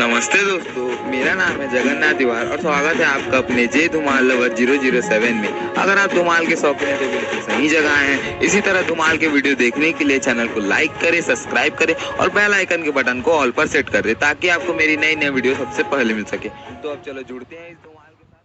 नमस्ते दोस्तों, मेरा नाम है जगन्नाथ तिवारी और स्वागत है आपका अपने जे धुमाल लवर 007 में। अगर आप धुमाल के शौकीन हैं तो बिल्कुल सही जगह हैं। इसी तरह धुमाल के वीडियो देखने के लिए चैनल को लाइक करें, सब्सक्राइब करें और बेल आइकन के बटन को ऑल पर सेट कर दें ताकि आपको मेरी नई नई वीडियो सबसे पहले मिल सके। तो अब चलो जुड़ते हैं इस धुमाल के साथ।